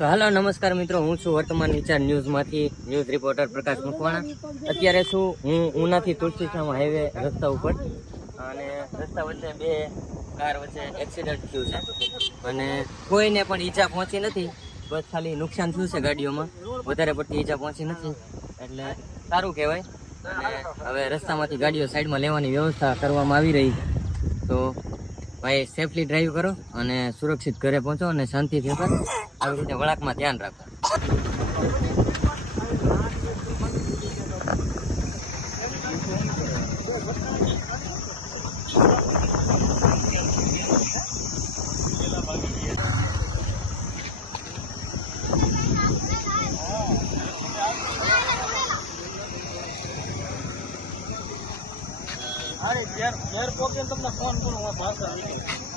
તો હાલો નમસ્કાર મિત્રો, હું છું વર્તમાન વિચાર ન્યૂઝમાંથી ન્યૂઝ રિપોર્ટર પ્રકાશ મકવાણા. અત્યારે છું હું ઉનાથી તુલસીધામ હાઈવે રસ્તા ઉપર, અને રસ્તા વચ્ચે બે કાર વચ્ચે એક્સિડન્ટ થયું છે અને કોઈને પણ ઈજા પહોંચી નથી. બસ ખાલી નુકસાન થયું છે ગાડીઓમાં, વધારે પડતી ઈજા પહોંચી નથી એટલે સારું કહેવાય. અને હવે રસ્તામાંથી ગાડીઓ સાઈડમાં લેવાની વ્યવસ્થા કરવામાં આવી રહી છે. તો ભાઈ સેફલી ડ્રાઈવ કરો અને સુરક્ષિત ઘરે પહોંચો અને શાંતિથી આવી રીતે વળાંકમાં ધ્યાન રાખો. અરે ઘેર પહોંચીને તમને ફોન કરું, હું પાછળ